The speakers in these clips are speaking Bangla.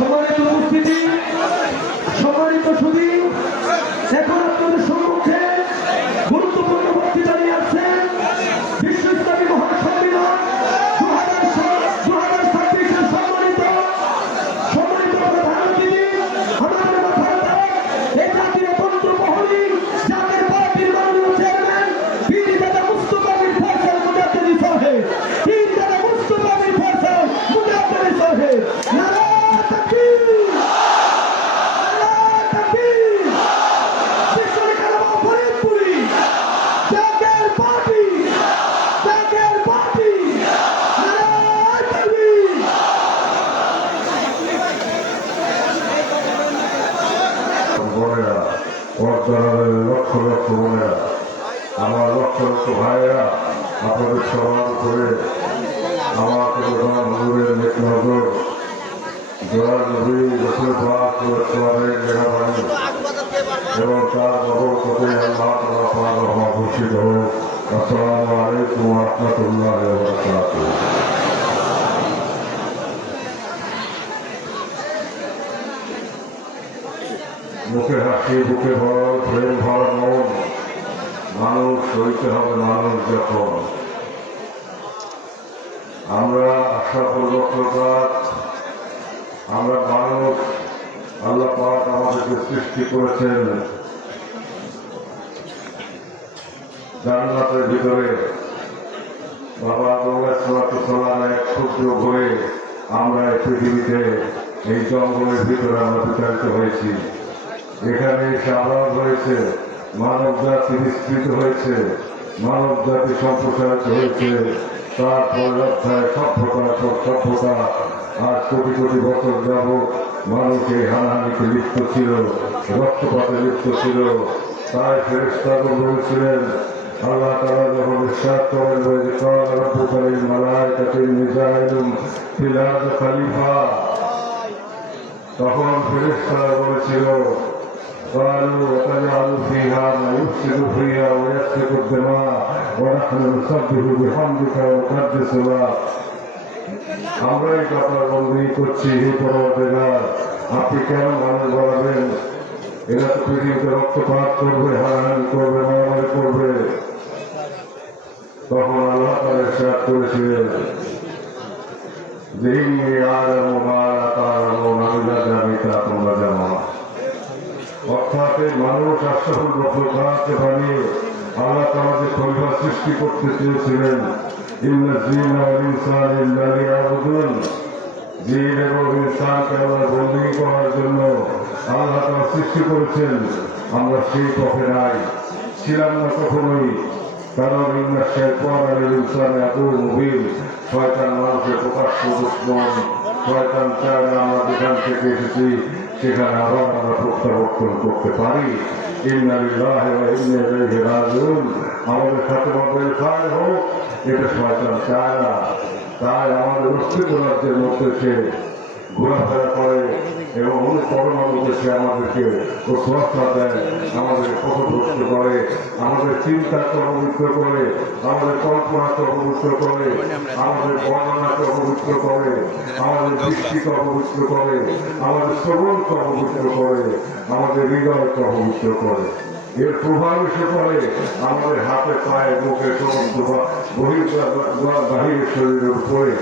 সম্মানিত উপস্থিতি, সম্মানিত সুধী, এখন আপনাদের সম্মুখে গুরুত্বপূর্ণ বক্তৃতা নিয়ে আসছেন বিশ্ব ইসলামী মহাসম্মেলন 2026-এর সম্মানিত প্রধান অতিথি, আমাদের মাথার তারা এই জাতির তন্ত্রমহলী জাতীয় পার্টির মাননীয় চেয়ারম্যান পীর দাদা মুস্তফা বিন ফয়সাল মুজাদ্দিদি সাহেব, পীর দাদা মুস্তফা বিন ফয়সাল মুজাদ্দিদি সাহেব। নারায়ে তাকবীর, নারায়ে তাকবীর। বিশ্বরে কালামা ফরিদপুরি জাতীয় পার্টি, জাতীয় পার্টি। নারায়ে তাকবীর। বোনেরা, পর্দারের লক্ষ লক্ষ বোনেরা, আমার লক্ষ লক্ষ ভাইয়েরা, আপনাদের স্মরণ করে আমার প্রধান হুজুরের নেকি নজর জোয়ার নবী রসুল পাক মেহরবানি এবং তার বরকতে আল্লাহ তাআলা পাক রহমত বর্ষিত হোক। আসসালামু আলাইকুম ওয়া রাহমাতুল্লাহি ওয়া বারাকাতুহু। মুখে হাসি, বুকে ভরা প্রেম ভরা মন, মানুষ হইতে হবে মানুষ যখন। আমরা আশা পূর্বক আমরা মানুষ, আল্লাহ পাক আমাদেরকে সৃষ্টি করেছেন জান্নাতের ভিতরে। বাবা আদম আলাইহিস সালাম এক ক্ষুদ্র ঘরে আমরা এই পৃথিবীতে এই জঙ্গলের ভিতরে আমরা বিতাড়িত হয়েছি। এখানে এসে আলাদ হয়েছে, মানব জাতি বিস্তৃত হয়েছে, মানব জাতি সম্প্রসারিত হয়েছে। তার পর্যাপ্তায় সভ্যতা আজ কোটি কোটি বছর যাবৎ মানুষ এই হানাহানিতে লিপ্ত ছিল, রক্তপাতে লিপ্ত ছিল। তাই ফেরেশতাগণ বলেছিলেন, আল্লাহ তাআলা যখন ইরশাদ করেন যে ক্বালা রাব্বুকা লিল মালায়েকাতি ইন্নী জাইলুন ফিল আরদি খলিফা, তখন ফেরেশতারা বলেছিল قالوا وتجعل فيها ما يفسد فيها ويسفك الدماء ونحن نسبح بحمدك ونقدس لك। আমরা এই কথা বন্দী করছি, হে পরওয়ারদিগার, আপনি কেন মানুষ বাড়াবেন? এরা তো পৃথিবীতে রক্তপাত করবে, হানাহানি করবে, মারামারি করবে। তখন আল্লাহ তাআলা ইরশাদ করেছিলেন যে ইন্নী আ'লামু মা লা তা'লামুন, আমি যা জানি তা তোমরা জানো না। অর্থাৎ মানুষ আশরাফুল মাখলুকাতকে বানিয়ে আল্লাহ তাআলা যে খলিফা সৃষ্টি করতে চেয়েছিলেন, ইন্না জিন্না ওয়াল ইনসানা ইল্লা লিয়াবুদুন, জিন এবং ইনসানকে আল্লাহর বন্দেগী করার জন্য আল্লাহ তাআলা সৃষ্টি করেছেন। আমরা সেই পথে নাই, ছিলাম না কখনোই। কারণ ইন্না শাইতানা লিল ইনসানি আদুউন মুবিন, শয়তান মানুষের প্রকাশ্য দুশমন। শয়তান চায় না আমরা যেখান থেকে এসেছি সেখানে আবার আমরা প্রত্যাবর্তন করতে পারি। ইন্না লিল্লাহি ওয়া ইন্না ইলাইহি রাজিউন, আমাদের সাথে আমাদের খায় হোক, এটা শয়তান চায় না। তাই আমাদের অস্তিত্ব রাজ্যের মধ্যে সে ঘোরাফেরা করে এবং পরমাণুতে সে আমাদেরকে প্রশ্রয় দেয়, আমাদের পথভ্রষ্ট করে, আমাদের চিন্তাকে অপবিত্র করে, আমাদের কল্পনাকে অপবিত্র করে, আমাদের বর্ণনাকে অপবিত্র করে, আমাদের দৃষ্টিকে অপবিত্র করে, আমাদের শ্রবণকে অপবিত্র করে, আমাদের হৃদয়কে অপবিত্র করে। এর প্রভাব এসে পড়ে আমাদের হাতে, পায়ে, মুখে, সমস্ত বাহিরের শরীরের উপরে।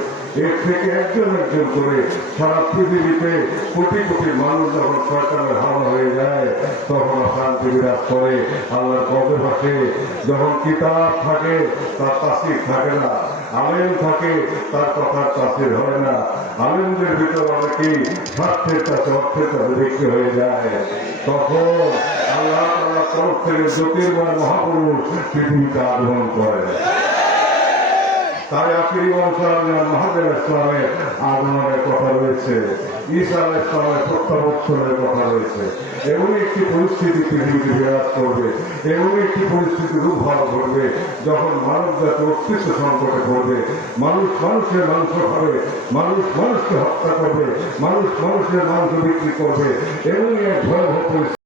এর থেকে একজন একজন করে সারা পৃথিবীতে কোটি কোটি মানুষ যখন শয়তানের হাওয়া হয়ে যায়, তখন শান্তি বিরাজ করে, আল্লাহর গজব আসে। যখন কিতাব থাকে তার তাসির থাকে না, আলেম থাকে তার কথার তাসির হয় না। আলেমদের ভিতর অনেকেই স্বার্থের কাছে, অর্থের কাছে বিক্রি হয়ে যায়। তখন আল্লাহ তাআলার তরফ থেকে জ্যোতির্ময় মহাপুরুষ পৃথিবীতে আগমন করে। তাই আখিরি মাহমুদ ইসলামের আগমনের কথা রয়েছে, ঈসা আলাইহিস সালামের প্রত্যাবর্তনের কথা রয়েছে। এমন একটি পরিস্থিতি পৃথিবীতে বিরাজ করবে, এমন একটি পরিস্থিতির উদ্ভব ঘটবে যখন মানব জাতি অস্তিত্ব সংকটে পড়বে। মানুষ মানুষের মাংস খাবে, মানুষ মানুষকে হত্যা করবে, মানুষ মানুষের মাংস বিক্রি করবে। এমনই এক ভয়াবহ পরিস্থিতি